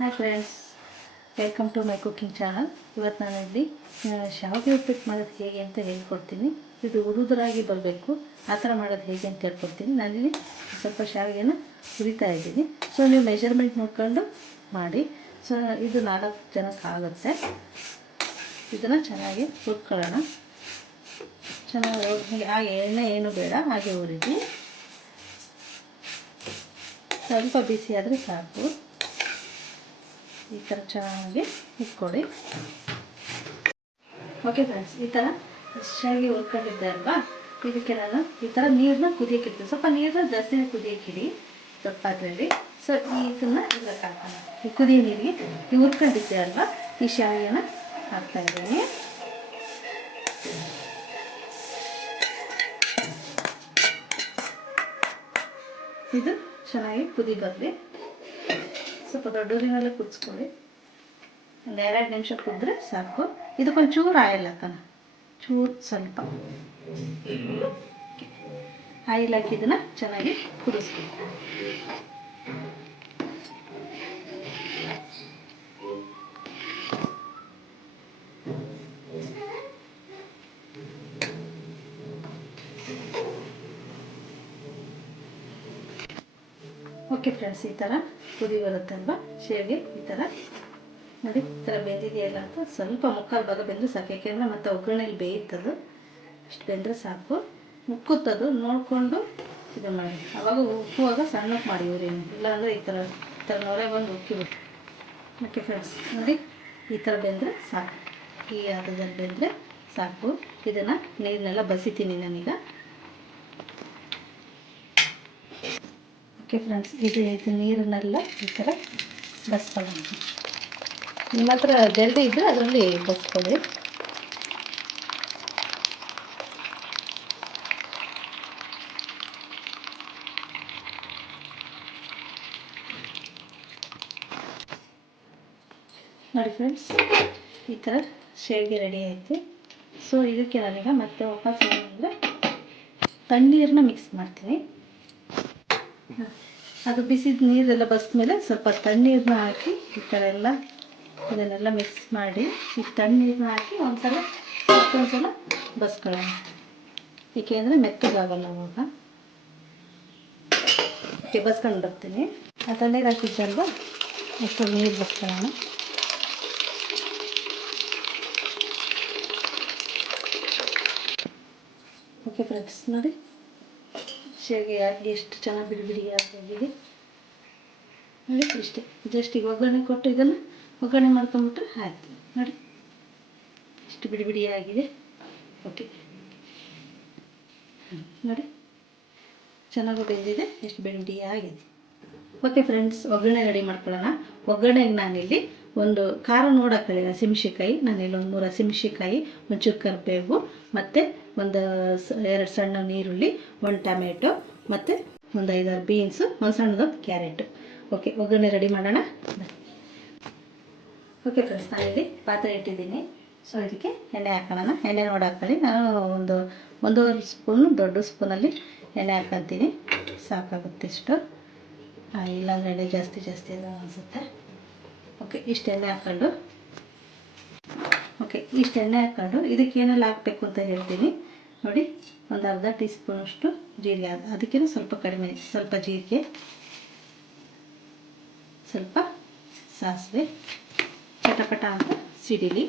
Hi friends, welcome to my cooking channel. ಇವತ್ತು ನಾನು ಇಲ್ಲಿ ಶಾವಿಗೆ ಉಪ್ಪಿಟ್ಟು ಮಾಡೋದು ಹೇಗೆ ಅಂತ ಹೇಳ್ಕೊಡ್ತೀನಿ. ಇದು ಉದುರಾಗಿ ಬರಬೇಕು, ಆ ಥರ ಮಾಡೋದು ಹೇಗೆ ಅಂತ ಹೇಳ್ಕೊಡ್ತೀನಿ. ನಾನಿಲ್ಲಿ ಸ್ವಲ್ಪ ಶಾವಿಗೆನ ಹುರಿತಾ ಇದ್ದೀನಿ. ಸೊ ನೀವು ಮೆಜರ್ಮೆಂಟ್ ನೋಡ್ಕೊಂಡು ಮಾಡಿ. ಸೊ ಇದು 4 ಜನಕ್ಕೆ ಆಗುತ್ತೆ. ಇದನ್ನು ಚೆನ್ನಾಗಿ ಹುರ್ಕೊಳ್ಳೋಣ. ಚೆನ್ನಾಗಿ ಹಾಗೆ ಎಣ್ಣೆ ಏನು ಬೇಡ, ಹಾಗೆ ಹುರಿದು ಸ್ವಲ್ಪ ಬಿಸಿ ಆದರೆ ಸಾಕು. ಈ ಥರ ಚೆನ್ನಾಗಿ ಇಟ್ಕೊಳ್ಳಿ. ಓಕೆ ಫ್ರೆಂಡ್ಸ್, ಈ ಥರ ಶಾವಿಗೆ ಹುರ್ಕೊಂಡಿದ್ದೆ ಅಲ್ವಾ, ಇದಕ್ಕೆ ನಾನು ಈ ಥರ ನೀರನ್ನ ಕುದಿಯೋಕೆ ಇಡ್ತೀನಿ. ಸ್ವಲ್ಪ ನೀರನ್ನ ಜಾಸ್ತಿನೇ ಕುದಿಯೋಕೆ ಇಡಿ ಸ್ವಲ್ಪ ಪಾತ್ರೆಯಲ್ಲಿ. ಸೊ ಇದನ್ನು ಇದಕ್ಕೆ ಹಾಕೋಣ. ಈ ಕುದಿಯೋ ನೀರಿಗೆ ಈ ಹುರ್ಕೊಂಡಿದ್ದೆ ಅಲ್ವಾ, ಈ ಶಾವಿಗೆನ ಹಾಕ್ತಾಯಿದ್ದೀನಿ. ಇದು ಚೆನ್ನಾಗಿ ಕುದಿ ಬರಲಿ. ಸ್ವಲ್ಪ ದೊಡ್ಡೂರಿನಲ್ಲೇ ಕುದಿಸ್ಕೊಳ್ಳಿ. ಒಂದು 2 ನಿಮಿಷ ಕುದ್ರೆ ಸಾಕು. ಇದಕ್ಕೊಂದು ಚೂರು ಆಯಿಲ್ ಹಾಕೋಣ, ಚೂರು ಸ್ವಲ್ಪ ಆಯಿಲ್ ಹಾಕಿ ಇದನ್ನು ಚೆನ್ನಾಗಿ ಕುದಿಸ್ಕೊಳ್ಳಿ. ಓಕೆ ಫ್ರೆಂಡ್ಸ್, ಈ ಥರ ಕುದಿ ಬರುತ್ತಲ್ವ ಶಾವಿಗೆ, ಈ ಥರ ನೋಡಿ, ಈ ಥರ ಬೆಂದಿದೆಯಲ್ಲ ಅಂತ ಸ್ವಲ್ಪ ಮುಕ್ಕಾಲು ಭಾಗ ಬೆಂದರೆ ಸಾಕು. ಯಾಕೆಂದರೆ ಮತ್ತು ಒಗ್ಗರಣೆಯಲ್ಲಿ ಬೇಯುತ್ತದು. ಇಷ್ಟು ಬೆಂದರೆ ಸಾಕು. ಉಕ್ಕುತ್ತದು ನೋಡಿಕೊಂಡು ಇದು ಮಾಡಿ. ಆವಾಗ ಉಕ್ಕುವಾಗ ಸಣ್ಣಕ್ಕೆ ಮಾಡಿ ಇವ್ರೇನು, ಇಲ್ಲಾಂದರೆ ಈ ಥರ ನೊರೆ ಬಂದು ಉಕ್ಕಿಬಿಟ್ಟು. ಓಕೆ ಫ್ರೆಂಡ್ಸ್, ನೋಡಿ ಈ ಥರ ಬೆಂದರೆ ಸಾಕು. ಈ ಹದದಲ್ಲಿ ಬೆಂದರೆ ಸಾಕು. ಇದನ್ನು ನೀರನ್ನೆಲ್ಲ ಬಸಿತೀನಿ ನಾನೀಗ. ಓಕೆ ಫ್ರೆಂಡ್ಸ್, ಇದು ನೀರನ್ನೆಲ್ಲ ಈ ಥರ ಬಸ್ಕೊಳ್ಳೋಣ. ನಿಮ್ಮ ಹತ್ರ ಜಲ್ದಿ ಇದ್ದರೆ ಅದರಲ್ಲಿ ಬಸ್ಕೊಳ್ಳಿ. ನೋಡಿ ಫ್ರೆಂಡ್ಸ್, ಈ ಥರ ಶಾವಿಗೆ ರೆಡಿ ಆಯಿತು. ಸೊ ಇದಕ್ಕೆ ನಾನೀಗ ಮತ್ತೆ ವಾಪಸ್ ಏನಂದರೆ ತಣ್ಣೀರನ್ನ ಮಿಕ್ಸ್ ಮಾಡ್ತೀನಿ. ಅದು ಬಿಸಿದ ನೀರೆಲ್ಲ ಬಸ್ದ ಮೇಲೆ ಸ್ವಲ್ಪ ತಣ್ಣೀರನ್ನ ಹಾಕಿ ಈ ಥರ ಎಲ್ಲ ಇದನ್ನೆಲ್ಲ ಮಿಕ್ಸ್ ಮಾಡಿ ಈ ತಣ್ಣೀರನ್ನ ಹಾಕಿ ಮತ್ತೊಂದ್ಸಲ ಬಸ್ಕೊಳ್ಳೋಣ. ಏಕೆಂದರೆ ಮೆತ್ತಗಾಗಲ್ಲ ಅವಾಗ. ಓಕೆ, ಬಸ್ಕೊಂಡು ಬರ್ತೀನಿ. ಆ ತಣ್ಣೀರು ಹಾಕಿದ್ದಲ್ವ, ಅಷ್ಟು ನೀರು ಬಸ್ಕೊಳ್ಳೋಣ. ಓಕೆ ಫ್ರೆಂಡ್ಸ್, ನೋಡಿ ಶಾವಿಗೆ ಹಾಕಿ ಎಷ್ಟು ಚೆನ್ನಾಗಿ ಬಿಡಿ ಬಿಡಿಯಾಗಿ ನೋಡಿ. ಇಷ್ಟೇ, ಜಸ್ಟ್ ಈಗ ಒಗ್ಗರಣೆ ಕೊಟ್ಟು ಇದನ್ನು ಒಗ್ಗರಣೆ ಮಾಡ್ಕೊಂಬಿಟ್ರೆ ಆಯಿತು. ನೋಡಿ ಎಷ್ಟು ಬಿಡಿ ಬಿಡಿಯಾಗಿದೆ. ಓಕೆ ನೋಡಿ, ಚೆನ್ನಾಗಿ ಬೆಂದಿದೆ, ಎಷ್ಟು ಬಿಡಿ ಬಿಡಿಯಾಗಿದೆ. ಓಕೆ ಫ್ರೆಂಡ್ಸ್, ಒಗ್ಗರಣೆ ರೆಡಿ ಮಾಡ್ಕೊಳ್ಳೋಣ. ಒಗ್ಗರಣೆಗೆ ನಾನಿಲ್ಲಿ ಒಂದು ಖಾರ ನೋಡೋಕ್ಕಳಿಲ್ಲ, ಹಸಿಮೆಣ್ಸಿನ್ಕಾಯಿ, ನಾನಿಲ್ಲಿ ಒಂದು 3 ಹಸಿಮೆಣ್ಸಿನ್ಕಾಯಿ, ಒಂಚೂರು ಕರಿಬೇವು, ಮತ್ತು ಒಂದು 2 ಸಣ್ಣ ಈರುಳ್ಳಿ, 1 ಟೊಮೆಟೊ, ಮತ್ತು ಒಂದು 5-6 ಬೀನ್ಸು, ಒಂದು ಸಣ್ಣದೊಂದು ಕ್ಯಾರೆಟು. ಓಕೆ, ಒಗ್ಗರಣೆ ರೆಡಿ ಮಾಡೋಣ. ಓಕೆ ಫ್ರೆಂಡ್ಸ್, ನಾನಿಲ್ಲಿ ಪಾತ್ರೆ ಇಟ್ಟಿದ್ದೀನಿ. ಸೊ ಇದಕ್ಕೆ ಎಣ್ಣೆ ಹಾಕೋಣ. ಎಣ್ಣೆ ನೋಡಿ ಹಾಕ್ಕೊಳ್ಳಿ. ನಾನು ಒಂದೂವರೆ ಸ್ಪೂನು ದೊಡ್ಡ ಸ್ಪೂನಲ್ಲಿ ಎಣ್ಣೆ ಹಾಕ್ಕೊತೀನಿ, ಸಾಕಾಗುತ್ತೆ ಇಷ್ಟು. ಇಲ್ಲಾಂದರೆ ಎಣ್ಣೆ ಜಾಸ್ತಿ ಅದು ಅನಿಸುತ್ತೆ. ಓಕೆ, ಇಷ್ಟು ಎಣ್ಣೆ ಹಾಕ್ಕೊಂಡು ಇದಕ್ಕೆ ಏನೆಲ್ಲ ಹಾಕಬೇಕು ಅಂತ ಹೇಳ್ತೀನಿ ನೋಡಿ. ಒಂದು ಅರ್ಧ ಟೀ ಸ್ಪೂನಷ್ಟು ಜೀರಿಗೆ, ಅದಕ್ಕಿಂತ ಸ್ವಲ್ಪ ಕಡಿಮೆ, ಸ್ವಲ್ಪ ಜೀರಿಗೆ, ಸ್ವಲ್ಪ ಸಾಸಿವೆ ಪಟ ಅಂತ ಸಿಡಿಲಿ.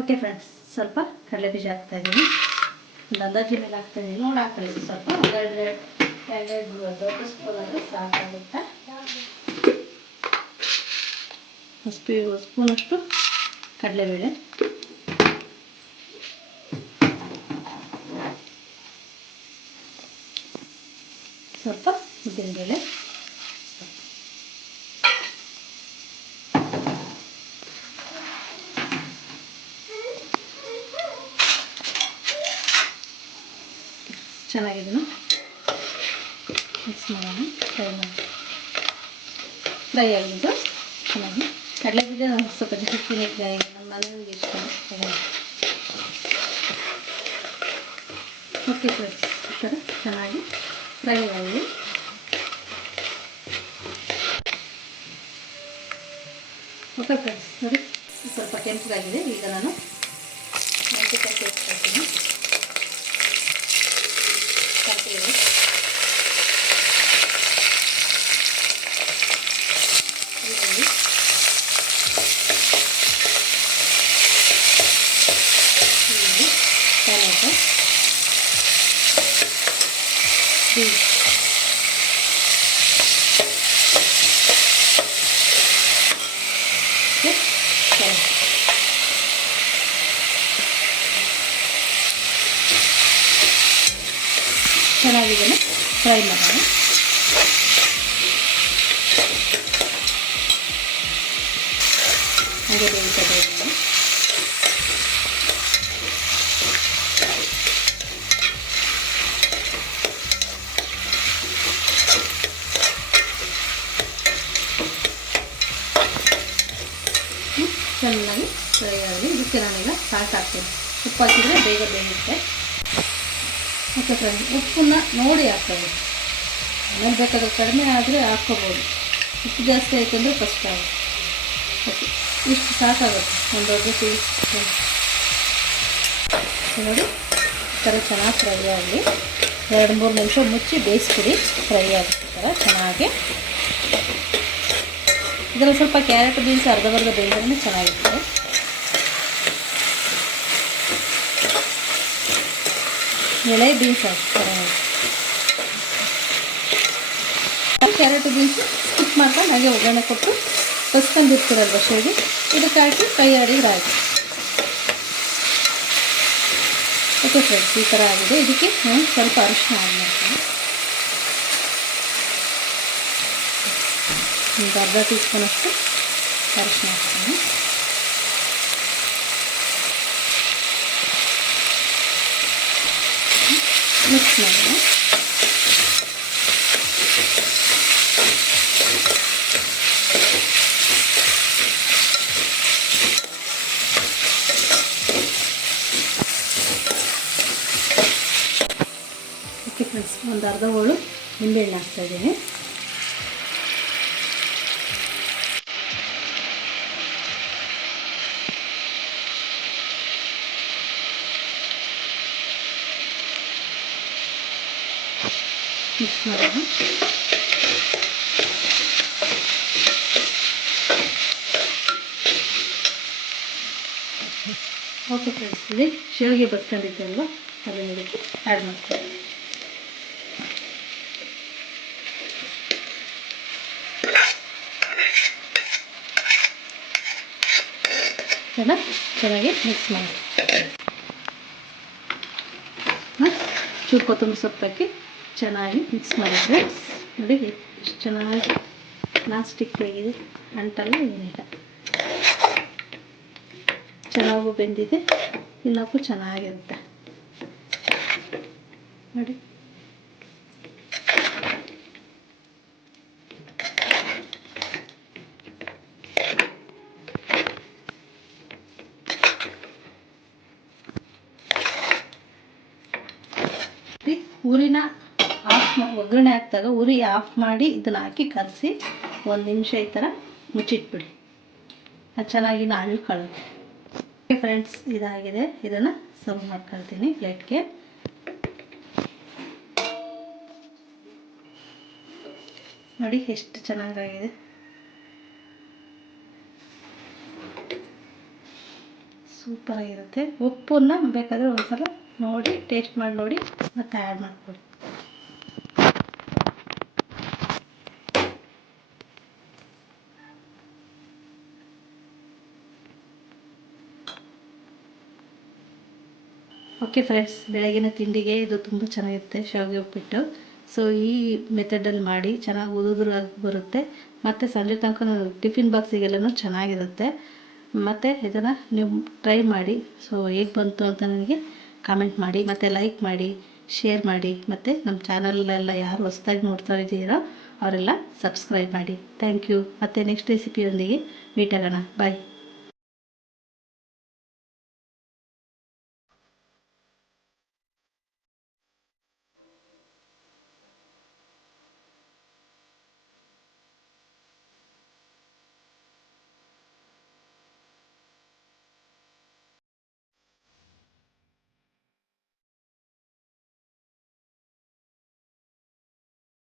ಓಕೆ ಫ್ರೆಂಡ್ಸ್, ಸ್ವಲ್ಪ ಕಡಲೆ ಬೀಜ ಹಾಕ್ತಾಯಿದ್ದೀನಿ. ಒಂದು ಅಂದಾಜಿ ಮೇಲೆ ಹಾಕ್ತಾಯಿದ್ದೀನಿ, ನೋಡಿ ಹಾಕ್ಕೊಳ್ಳಿ. ಸ್ವಲ್ಪ 2 ದೊಡ್ಡ ಸ್ಪೂನ್ ಅಂದರೆ ಸಾಕಾಗುತ್ತೆ. ಸ್ಪೂನಷ್ಟು ಕಡಲೆಬೇಳೆ, ಸ್ವಲ್ಪ ಉದ್ದಿನಬೇಳೆ, ಚೆನ್ನಾಗಿದನ್ನು ಮಿಕ್ಸ್ ಮಾಡೋಣ. ಫ್ರೈ ಆಗಿದ್ದು ಚೆನ್ನಾಗಿ. ಕಡಲೆ ಬೀಜ ಸ್ವಲ್ಪ ಜಾಸ್ತಿನೇ ಫ್ರೈ, ನಮ್ಮ ಮನೆಯವ್ರಿಗೆ ಇಷ್ಟ. ಓಕೆ ಫ್ರೆಂಡ್ಸ್, ಈ ಥರ ಚೆನ್ನಾಗಿ ಫ್ರೈ ಆಗಿ ಓಕೆ ಫ್ರೆಂಡ್ಸ್, ನೋಡಿ ಸ್ವಲ್ಪ ಕೆಂಪಗಾಗಿದೆ. ಈಗ ನಾನು ಮೆಣಸಿನಕಾಯಿ ಸೇರಿಸ್ಕೊಳ್ತೀನಿ. ಕರಿಬೇವು, ಈರುಳ್ಳಿ, ಟೊಮೆಟೊ, ಬೀನ್ಸ್, ಚೆನ್ನಾಗಿ ಇದನ್ನು ಫ್ರೈ ಮಾಡೋಣ. ಹಾಗೆ ಬೇಯಿಸಬೇಕು. ಚೆನ್ನಾಗಿ ಫ್ರೈ ಆಗಿ ಇದಕ್ಕೆ ನಾನೀಗ ಸಾಲ್ಟ್ ಹಾಕ್ತೀನಿ. ಉಪ್ಪು ಹಾಕಿದರೆ ಬೇಗ ಬೇಯುತ್ತೆ. ಮತ್ತು ಫ್ರೆಂಡ್, ಉಪ್ಪನ್ನ ನೋಡಿ ಹಾಕ್ತದೆ. ಆಮೇಲೆ ಬೇಕಾದ್ರೆ ಕಡಿಮೆ ಆದರೆ ಹಾಕ್ಕೋಬೋದು. ಉಪ್ಪು ಜಾಸ್ತಿ ಆಯಿತು ಅಂದರೆ ಕಷ್ಟ ಆಗುತ್ತೆ. ಓಕೆ, ಇಷ್ಟು ಸಾಕಾಗುತ್ತೆ. ಒಂದು ದೊಡ್ಡ ಟೀ ಸ್ಪೂನ್ ನೋಡಿ, ಈ ಥರ ಚೆನ್ನಾಗಿ ಫ್ರೈ ಆಗಲಿ. 2-3 ನಿಮಿಷ ಮುಚ್ಚಿ ಬೇಯಿಸ್ಬಿಡಿ. ಫ್ರೈ ಆಗುತ್ತೆ ಈ ಥರ ಚೆನ್ನಾಗಿ. ಇದರಲ್ಲಿ ಸ್ವಲ್ಪ ಕ್ಯಾರೆಟ್ ಬೀನ್ಸ್ ಅರ್ಧಬರ್ಧ ಬೇಯಿಸಿದ್ರೆ ಚೆನ್ನಾಗಿರ್ತದೆ. ಎಳೆ ಬೀನ್ಸ್ ಹಾಕ್ತಾರೆ. ಕ್ಯಾರೆಟ್ ಬೀನ್ಸ್ ಸ್ಕಿಪ್ ಮಾಡ್ಕೊಂಡು ಹಾಗೆ ಒಗ್ಗರಣೆ ಕೊಟ್ಟು ಬಸ್ಕೊಂಡಿರ್ತೀರಲ್ವ ಶೇಗಿ, ಇದಕ್ಕೆ ಹಾಕಿ ಕೈ ಆಡಿದ್ರೆ ಆಯಿತು. ಓಕೆ ಫ್ರೆಂಡ್ಸ್, ಈ ಥರ ಆಗಿದೆ. ಇದಕ್ಕೆ ಸ್ವಲ್ಪ ಅರಿಶಿನ ಆಡ್ ಮಾಡ್ತೀನಿ. ಒಂದು ಅರ್ಧ ಟೀ ಸ್ಪೂನಷ್ಟು ಅರಿಶಿನ ಹಾಕ್ತೀನಿ. ಮಿಕ್ಸ್ ಮಾಡೋಣ. ಓಕೆ ಫ್ರೆಂಡ್ಸ್, ಒಂದು ಅರ್ಧ ಹೋಳು ನಿಂಬೆಹಣ್ಣು ಹಾಕ್ತಾಯಿದ್ದೀನಿ. ಮಿಕ್ಸ್ ಮಾಡೋಣ. ಓಕೆ ಫ್ರೆಂಡ್ಸ್, ಇಲ್ಲಿ ಶಾವಿಗೆ ಬಸ್ಕೊಂಡಿದ್ದೆ ಅಲ್ವಾ, ಅದನ್ನು ಇದಕ್ಕೆ ಆ್ಯಡ್ ಮಾಡ್ತೀನಿ. ಚೆನ್ನಾಗಿ ಮಿಕ್ಸ್ ಮಾಡಿ. ಚೂರು ಕೊತ್ತಂಬರಿ ಸೊಪ್ಪು ಹಾಕಿ ಚೆನ್ನಾಗಿ ಮಿಕ್ಸ್ ಮಾಡಿದರೆ ನೋಡಿ ಎಷ್ಟು ಚೆನ್ನಾಗಿ ನಾಸ್ಟಿಕ್ ಆಗಿದೆ. ಅಂಟಲ್ಲ, ಏನಿಲ್ಲ. ಚೆನ್ನಾಗೂ ಬೆಂದಿದೆ, ತಿನ್ನೋಕ್ಕೂ ಚೆನ್ನಾಗಿರುತ್ತೆ ನೋಡಿ. ಉರಿನ ಆಫ್ ಒಗ್ಗರಣೆ ಹಾಕಿದಾಗ ಉರಿ ಆಫ್ ಮಾಡಿ ಇದನ್ನು ಹಾಕಿ ಕಲಸಿ 1 ನಿಮಿಷ ಈ ಥರ ಮುಚ್ಚಿಟ್ಬಿಡಿ. ಅದು ಚೆನ್ನಾಗಿ ನಾಳ್ಕೊಳ್ಳುತ್ತೆ. ಫ್ರೆಂಡ್ಸ್, ಇದಾಗಿದೆ. ಇದನ್ನು ಸರ್ವ್ ಮಾಡ್ಕೊಳ್ತೀನಿ ಪ್ಲೇಟ್ಗೆ. ನೋಡಿ ಎಷ್ಟು ಚೆನ್ನಾಗಾಗಿದೆ. ಸೂಪರಾಗಿರುತ್ತೆ. ಉಪ್ಪನ್ನು ಬೇಕಾದರೆ ಒಂದ್ಸಲ ನೋಡಿ ಟೇಸ್ಟ್ ಮಾಡಿ ನೋಡಿ ಮತ್ತೆ ಆ್ಯಡ್ ಮಾಡ್ಕೊಳ್ಳಿ. ಓಕೆ ಫ್ರೆಂಡ್ಸ್, ಬೆಳಗಿನ ತಿಂಡಿಗೆ ಇದು ತುಂಬ ಚೆನ್ನಾಗಿರುತ್ತೆ ಶಾವಿಗೆ ಉಪ್ಪಿಟ್ಟು. ಸೊ ಈ ಮೆಥಡಲ್ಲಿ ಮಾಡಿ ಚೆನ್ನಾಗಿ ಉದುರಾಗಿ ಬರುತ್ತೆ. ಮತ್ತು ಸಂಜೆ ತನಕ ಟಿಫಿನ್ ಬಾಕ್ಸಿಗೆಲ್ಲನೂ ಚೆನ್ನಾಗಿರುತ್ತೆ. ಮತ್ತು ಇದನ್ನು ನೀವು ಟ್ರೈ ಮಾಡಿ. ಸೊ ಹೇಗೆ ಬಂತು ಅಂತ ನನಗೆ ಕಾಮೆಂಟ್ ಮಾಡಿ, ಮತ್ತು ಲೈಕ್ ಮಾಡಿ, ಶೇರ್ ಮಾಡಿ. ಮತ್ತು ನಮ್ಮ ಚಾನಲ್ಲೆಲ್ಲ ಯಾರು ಹೊಸ್ದಾಗಿ ನೋಡ್ತಾ ಇದ್ದೀರೋ ಅವರೆಲ್ಲ ಸಬ್ಸ್ಕ್ರೈಬ್ ಮಾಡಿ. Thank you. ಮತ್ತು ನೆಕ್ಸ್ಟ್ ರೆಸಿಪಿಯೊಂದಿಗೆ ಮೀಟ್ ಆಗೋಣ. ಬಾಯ್.